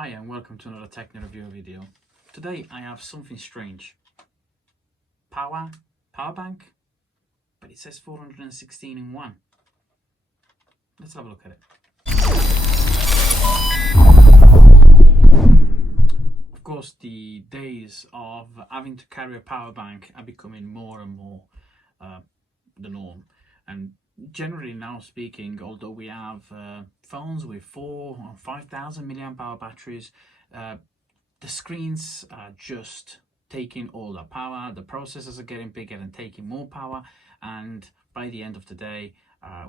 Hi and welcome to another techno review video. Today I have something strange. Power bank, but it says 416 in one. Let's have a look at it. Of course, the days of having to carry a power bank are becoming more and more the norm. And generally now speaking, although we have phones with 4,000 or 5,000 milliamp hour batteries, the screens are just taking all the power, the processors are getting bigger and taking more power, and by the end of the day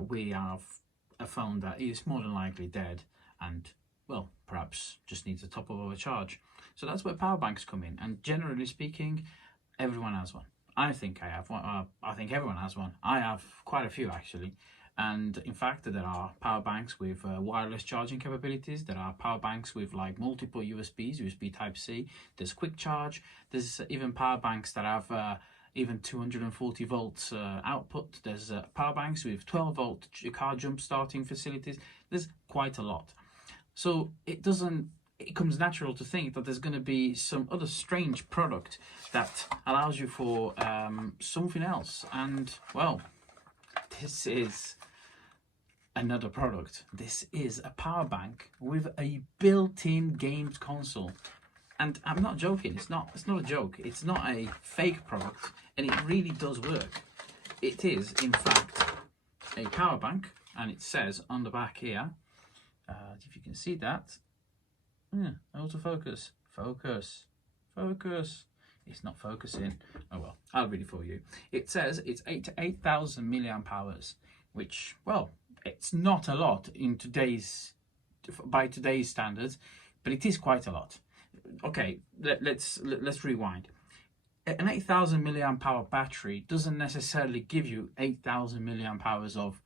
we have a phone that is more than likely dead and, well, perhaps just needs a top of a charge. So that's where power banks come in, and generally speaking, everyone has one. I think I have one. I think everyone has one. I have quite a few actually, and in fact there are power banks with wireless charging capabilities. There are power banks with like multiple USBs, USB Type C. There's quick charge. There's even power banks that have even 240 volts output. There's power banks with 12 volt car jump starting facilities. There's quite a lot. So it comes natural to think that there's going to be some other strange product that allows you for something else. And, well, this is another product. This is a power bank with a built-in games console. And I'm not joking. It's not a joke. It's not a fake product, and it really does work. It is, in fact, a power bank, and it says on the back here, if you can see that, autofocus, focus. It's not focusing. Oh well, I'll read it for you. It says it's 8,000 milliamp hours, which, well, it's not a lot in by today's standards, but it is quite a lot. Okay, let's rewind. An 8,000 milliamp hour battery doesn't necessarily give you 8,000 milliamp hours of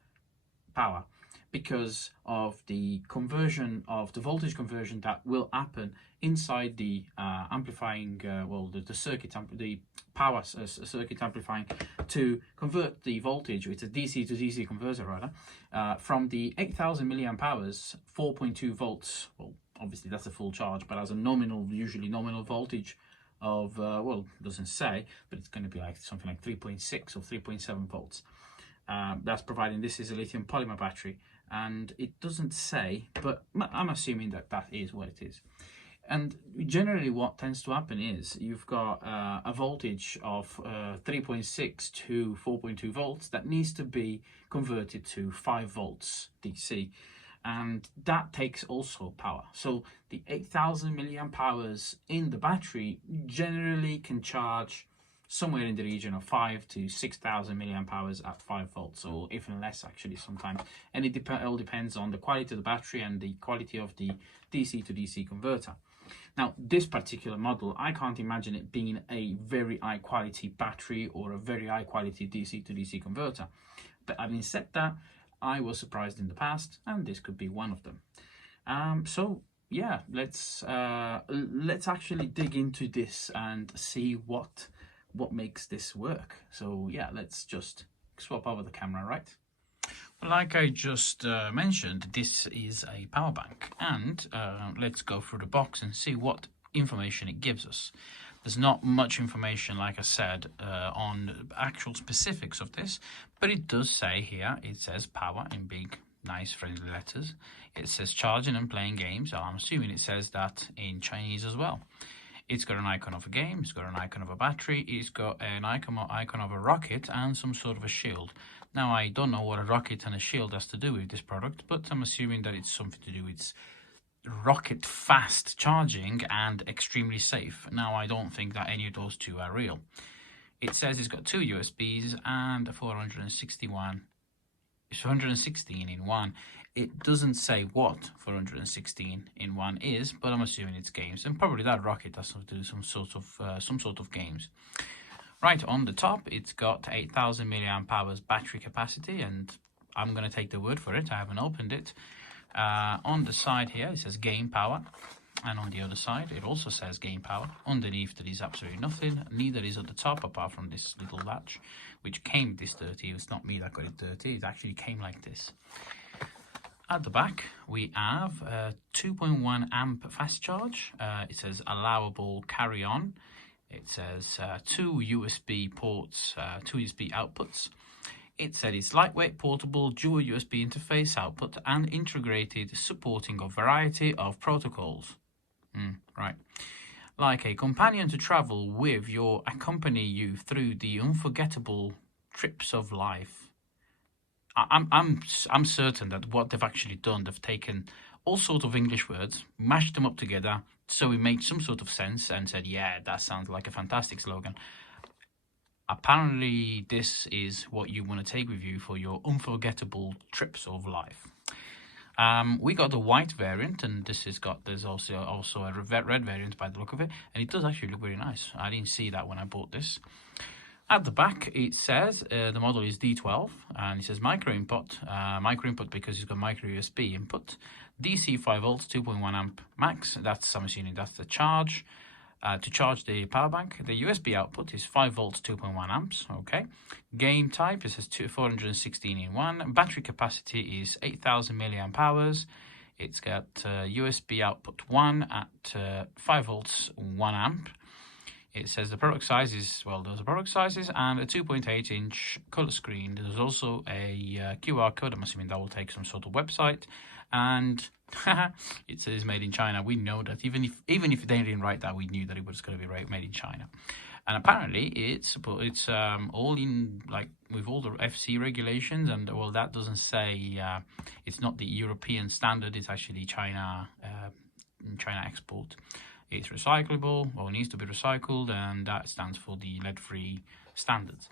power, because of the conversion of the voltage conversion that will happen inside the amplifying, the circuit, the power circuit amplifying, to convert the voltage. It's a DC to DC converter rather, from the 8,000 milliamp hours, 4.2 volts. Well, obviously that's a full charge, but as a usually nominal voltage of doesn't say, but it's going to be like something like 3.6 or 3.7 volts. That's providing this is a lithium polymer battery, and it doesn't say, but I'm assuming that that is what it is. And generally what tends to happen is you've got a voltage of 3.6 to 4.2 volts that needs to be converted to 5 volts DC, and that takes also power. So the 8,000 milliamp hours in the battery generally can charge somewhere in the region of 5 to 6,000 milliamp hours at 5 volts, or even less actually sometimes. And it all depends on the quality of the battery and the quality of the DC to DC converter. Now, this particular model, I can't imagine it being a very high quality battery or a very high quality DC to DC converter. But having said that, I was surprised in the past, and this could be one of them. So yeah, let's actually dig into this and see what makes this work. So yeah, let's just swap over the camera, right? Like I just mentioned, this is a power bank, and let's go through the box and see what information it gives us. There's not much information, like I said, on actual specifics of this, but it does say here, it says power in big, nice, friendly letters. It says charging and playing games. So I'm assuming it says that in Chinese as well. It's got an icon of a game, it's got an icon of a battery, it's got an icon of a rocket and some sort of a shield. Now, I don't know what a rocket and a shield has to do with this product, but I'm assuming that it's something to do with rocket fast charging and extremely safe. Now, I don't think that any of those two are real. It says it's got 2 USBs and 416 in one. It doesn't say what 416 in one is, but I'm assuming it's games, and probably that rocket has to do some sort of games. Right, on the top, it's got 8,000 milliamp hours battery capacity, and I'm going to take the word for it. I haven't opened it. On the side here, it says game power, and on the other side, it also says game power. Underneath, there is absolutely nothing. Neither is at the top, apart from this little latch, which came this dirty. It's not me that got it dirty. It actually came like this. At the back, we have a 2.1 amp fast charge. It says allowable carry on. It says two USB ports, two USB outputs. It said it's lightweight, portable, dual USB interface output and integrated, supporting a variety of protocols. Right. Like a companion to travel with, accompany you through the unforgettable trips of life. I'm certain that what they've actually done, they've taken all sorts of English words, mashed them up together, so it made some sort of sense, and said, yeah, that sounds like a fantastic slogan. Apparently, this is what you want to take with you for your unforgettable trips of life. We got the white variant, and there's also a red variant by the look of it, and it does actually look very nice. I didn't see that when I bought this. At the back, it says the model is D12, and it says micro input because it's got micro USB input, DC 5 volts, 2.1 amp max. I'm assuming that's the charge. To charge the power bank, the USB output is 5 volts, 2.1 amps. Okay. Game type, it says 416 in 1. Battery capacity is 8,000 milliamp hours. It's got USB output 1 at 5 volts, 1 amp. It says the product size is, well, those are product sizes, and a 2.8 inch color screen. There's also a QR code. I'm assuming that will take some sort of website. And it says made in China. We know that even if they didn't write that, we knew that it was going to be made in China. And apparently it's all in, like, with all the FC regulations, and well, that doesn't say it's not the European standard. It's actually China export. It's recyclable, or needs to be recycled, and that stands for the lead-free standards.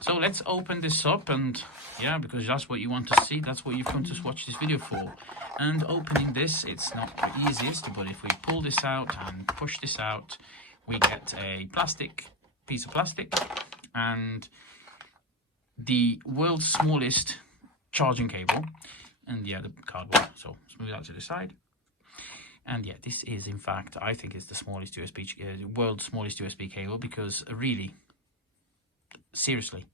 So let's open this up, and yeah, because that's what you want to see, that's what you've come to watch this video for. And opening this, it's not the easiest, but if we pull this out and push this out, we get a piece of plastic and the world's smallest charging cable, and yeah, the cardboard. So let's move that to the side. And yeah, this is, in fact, I think it's the smallest world's smallest USB cable, because really, seriously,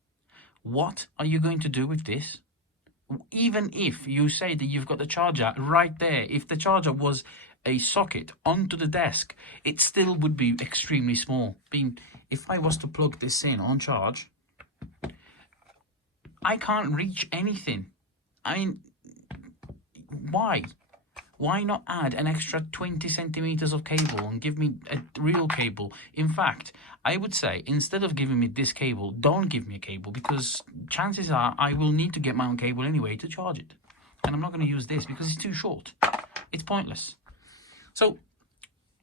what are you going to do with this? Even if you say that you've got the charger right there, if the charger was a socket onto the desk, it still would be extremely small. If I was to plug this in on charge, I can't reach anything. I mean, why? Why not add an extra 20 centimeters of cable and give me a real cable? In fact, I would say, instead of giving me this cable, don't give me a cable, because chances are I will need to get my own cable anyway to charge it. And I'm not going to use this because it's too short. It's pointless. So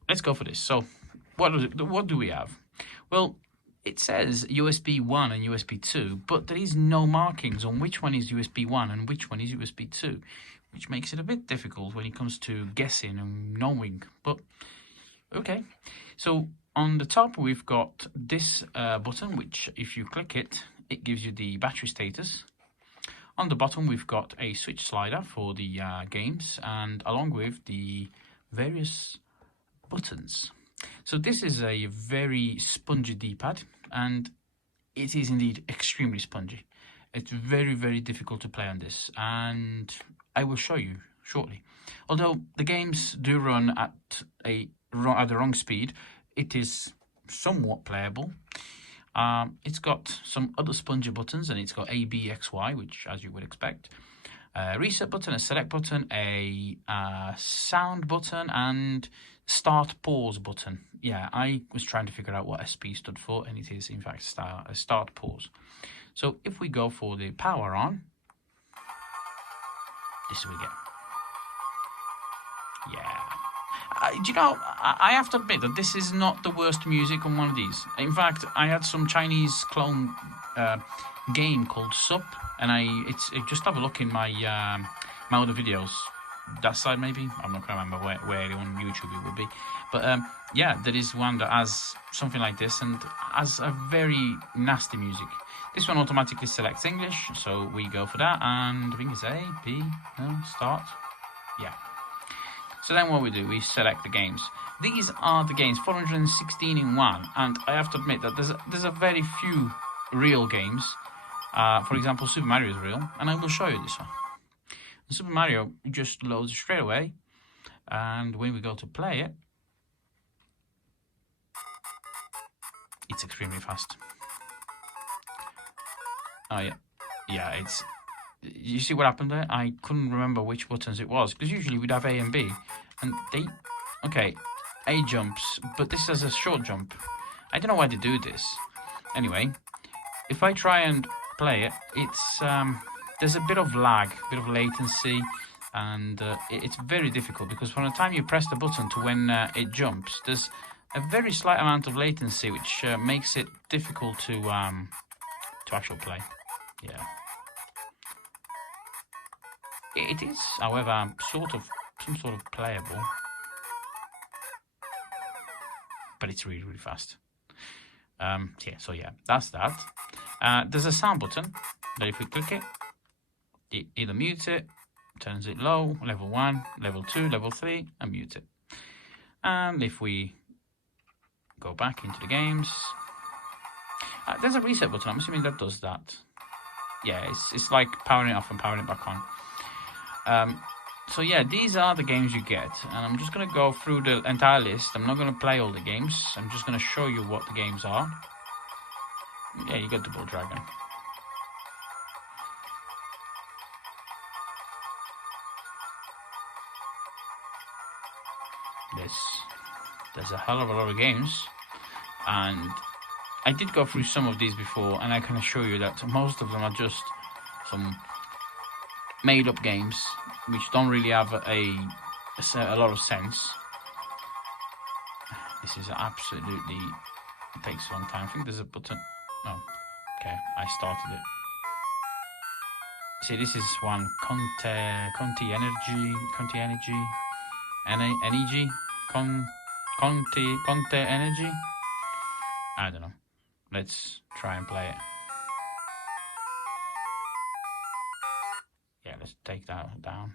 let's go for this. So what do we have? Well, it says USB 1 and USB 2, but there is no markings on which one is USB 1 and which one is USB 2. Which makes it a bit difficult when it comes to guessing and knowing, but okay. So on the top, we've got this button, which if you click it, it gives you the battery status. On the bottom, we've got a switch slider for the games, and along with the various buttons. So this is a very spongy D-pad, and it is indeed extremely spongy. It's very, very difficult to play on this, and I will show you shortly. Although the games do run at the wrong speed, it is somewhat playable. It's got some other spongy buttons, and it's got A, B, X, Y, which, as you would expect, a reset button, a select button, a sound button, and start pause button. Yeah, I was trying to figure out what SP stood for, and it is in fact start pause. So if we go for the power on, this we get. Yeah. Do you know, I have to admit that this is not the worst music on one of these. In fact, I had some Chinese clone game called Sup, and just have a look in my my other videos. That side maybe? I'm not going to remember where on YouTube it would be. But yeah, there is one that has something like this and has a very nasty music. This one automatically selects English, so we go for that, and I think it's A, B, no, start. Yeah. So then what we do, we select the games. These are the games, 416 in 1, and I have to admit that there's a very few real games. For example, Super Mario is real, and I will show you this one. And Super Mario just loads straight away, and when we go to play it, it's extremely fast. Oh yeah, yeah, it's... You see what happened there? I couldn't remember which buttons it was, because usually we'd have A and B, and they... Okay, A jumps, but this is a short jump. I don't know why they do this. Anyway, if I try and play it, it's... there's a bit of lag, a bit of latency, and it's very difficult, because from the time you press the button to when it jumps, there's a very slight amount of latency, which makes it difficult to actually play. Yeah. It is, however, some sort of playable, but it's really, really fast. Yeah, so yeah, that's that. There's a sound button that if we click it, it either mutes it, turns it low, level 1, level 2, level 3, and mute it. And if we go back into the games, there's a reset button. I'm assuming that does that. Yeah, it's like powering it off and powering it back on. So yeah, these are the games you get, and I'm just going to go through the entire list. I'm not going to play all the games. I'm just going to show you what the games are. Yeah, you get Double Dragon. There's a hell of a lot of games, and I did go through some of these before, and I can assure you that most of them are just some made-up games which don't really have a lot of sense. This is absolutely... It takes a long time. I think there's a button... Oh, okay, I started it. See, this is one Conte Energy, Conte Energy. I don't know. Let's try and play it. Yeah, let's take that down.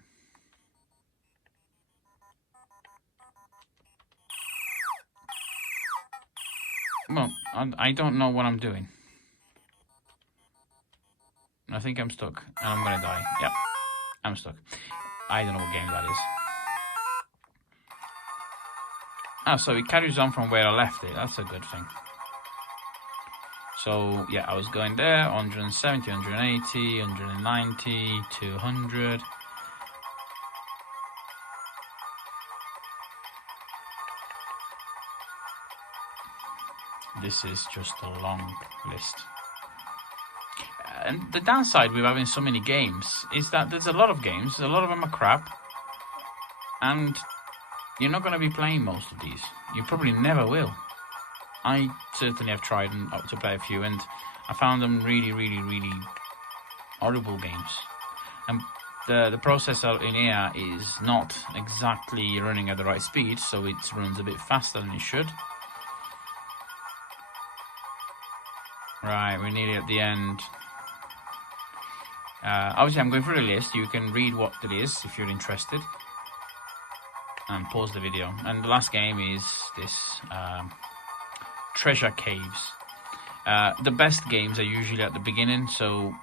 Well, I don't know what I'm doing. I think I'm stuck, and I'm gonna die. Yep, I'm stuck. I don't know what game that is. Ah, so it carries on from where I left it. That's a good thing. So, yeah, I was going there, 170, 180, 190, 200. This is just a long list. And the downside with having so many games is that there's a lot of games, a lot of them are crap, and you're not going to be playing most of these. You probably never will. I certainly have tried to play a few, and I found them really, really, really horrible games. And the processor in here is not exactly running at the right speed, so it runs a bit faster than it should. Right, we're nearly at the end. Obviously, I'm going through the list. You can read what it is if you're interested. And pause the video. And the last game is this Treasure Caves. The best games are usually at the beginning, so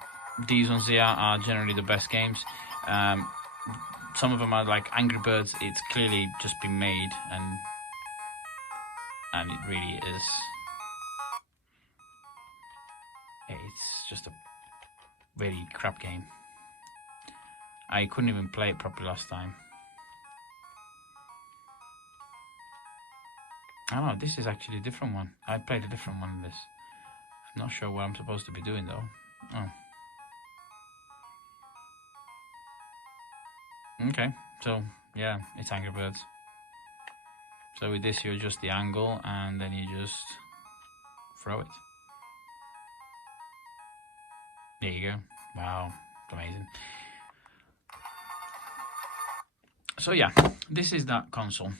these ones here are generally the best games. Some of them are like Angry Birds. It's clearly just been made, and it really is. It's just a very crap game. I couldn't even play it properly last time. Oh no, this is actually a different one. I played a different one in this. I'm not sure what I'm supposed to be doing though. Oh. Okay, so yeah, it's Angry Birds. So with this you adjust the angle and then you just throw it. There you go. Wow, it's amazing. So yeah, this is that console.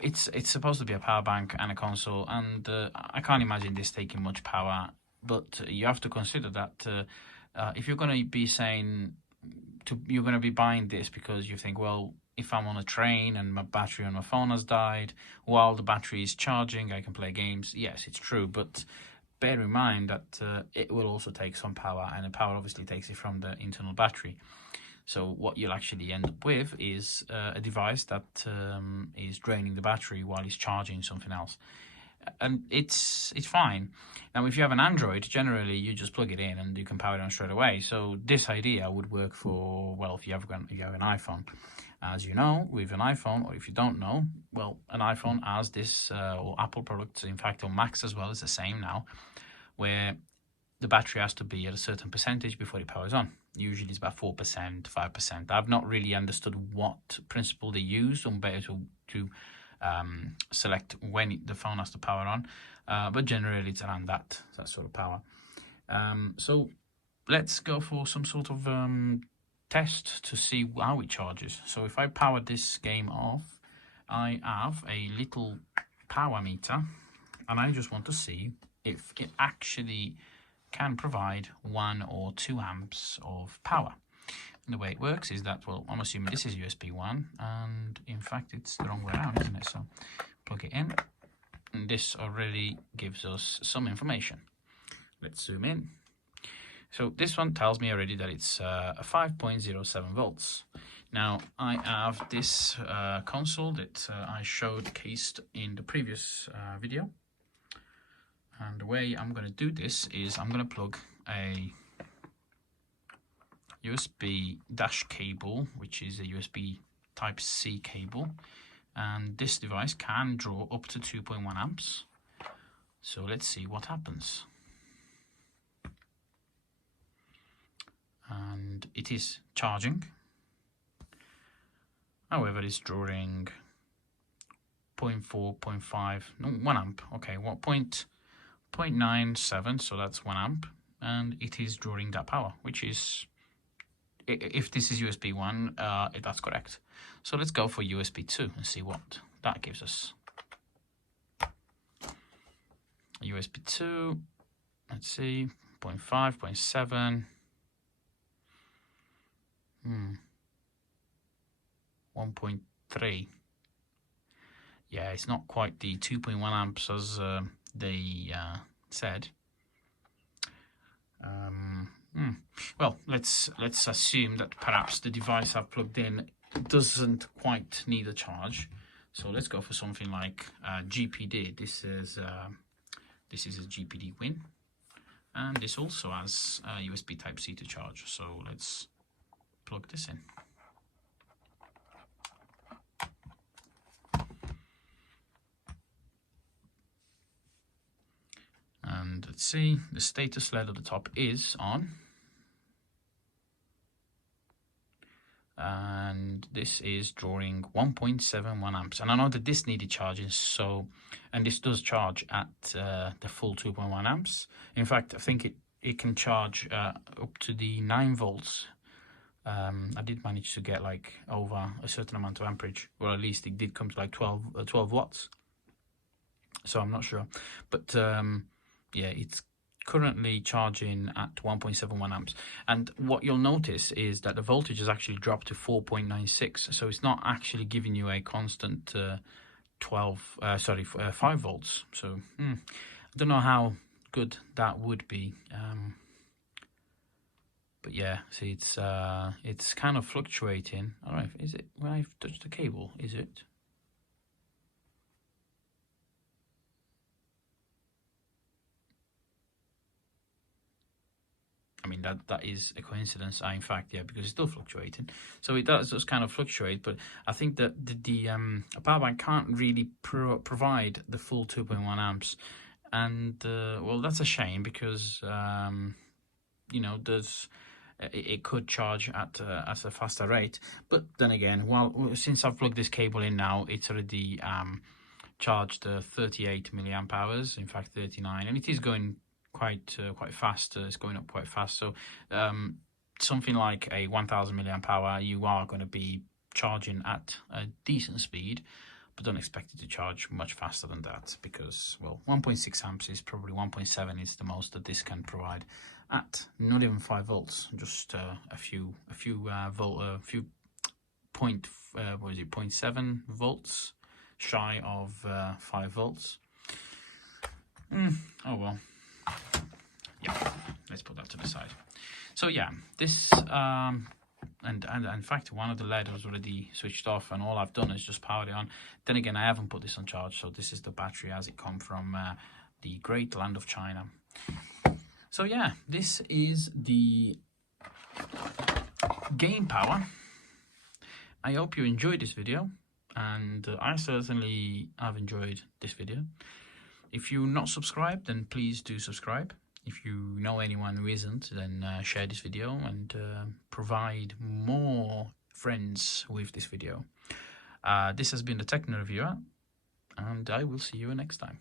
It's supposed to be a power bank and a console, and I can't imagine this taking much power. But you have to consider that if you're going to be saying you're going to be buying this because you think, well, if I'm on a train and my battery on my phone has died, while the battery is charging, I can play games. Yes, it's true, but bear in mind that it will also take some power, and the power obviously takes it from the internal battery. So what you'll actually end up with is a device that is draining the battery while it's charging something else. And it's fine. Now, if you have an Android, generally you just plug it in and you can power it on straight away. So this idea would work for, well, if you have an iPhone. As you know, with an iPhone, or if you don't know, well, an iPhone has this, or Apple products, in fact, on Macs as well, is the same now, where the battery has to be at a certain percentage before it powers on. Usually it's about 4%, 5%. I've not really understood what principle they use on better to select when the phone has to power on, but generally it's around that sort of power. So let's go for some sort of test to see how it charges. So if I power this game off, I have a little power meter, and I just want to see if it actually can provide 1 or 2 amps of power. And the way it works is that, well, I'm assuming this is USB 1, and in fact it's the wrong way around, isn't it? So plug it in, and this already gives us some information. Let's zoom in. So this one tells me already that it's 5.07 volts. Now I have this console that I showcased in the previous video. And the way I'm going to do this is I'm going to plug a USB dash cable, which is a USB Type-C cable. And this device can draw up to 2.1 amps. So let's see what happens. And it is charging. However, it's drawing 0.4, 0.5, no, 1 amp. Okay, what 0.97, so that's 1 amp. And it is drawing that power, which is, if this is USB 1, that's correct. So let's go for USB 2 and see what that gives us. USB 2, let's see, 0.5, 0.7. 1.3. Yeah, it's not quite the 2.1 amps as they said. Well, let's assume that perhaps the device I've plugged in doesn't quite need a charge. So let's go for something like GPD. This is a GPD Win, and this also has USB Type-C to charge. So let's plug this in. And let's see, the status LED at the top is on. And this is drawing 1.71 amps. And I know that this needed charging, so, and this does charge at the full 2.1 amps. In fact, I think it can charge up to the 9 volts. I did manage to get like over a certain amount of amperage, or at least it did come to like 12 watts. So I'm not sure, but yeah, it's currently charging at 1.71 amps. And what you'll notice is that the voltage has actually dropped to 4.96, so it's not actually giving you a constant 5 volts. So I don't know how good that would be. But yeah, see, it's kind of fluctuating. All right, is it when I've touched the cable? Is it? I mean, that is a coincidence. In fact, yeah, because it's still fluctuating. So it does just kind of fluctuate. But I think that the power bank can't really provide the full 2.1 amps, and well, that's a shame because you know, it could charge at a faster rate. But then again, since I've plugged this cable in now, it's already charged 38 milliamp hours. In fact, 39, and it is going quite fast. It's going up quite fast. So something like a 1000 milliamp hour, you are going to be charging at a decent speed, but don't expect it to charge much faster than that, because, well, 1.6 amps is probably 1.7 is the most that this can provide at not even 5 volts, just a few 0.7 volts shy of 5 volts. Oh well. Yeah, let's put that to the side. So yeah, this and in fact one of the LED was already switched off, and all I've done is just powered it on. Then again, I haven't put this on charge, so this is the battery as it come from the great land of China. So yeah, this is the Game Power. I hope you enjoyed this video, and I certainly have enjoyed this video. If you're not subscribed, then please do subscribe. If you know anyone who isn't, then share this video and provide more friends with this video. This has been the Techno Reviewer, and I will see you next time.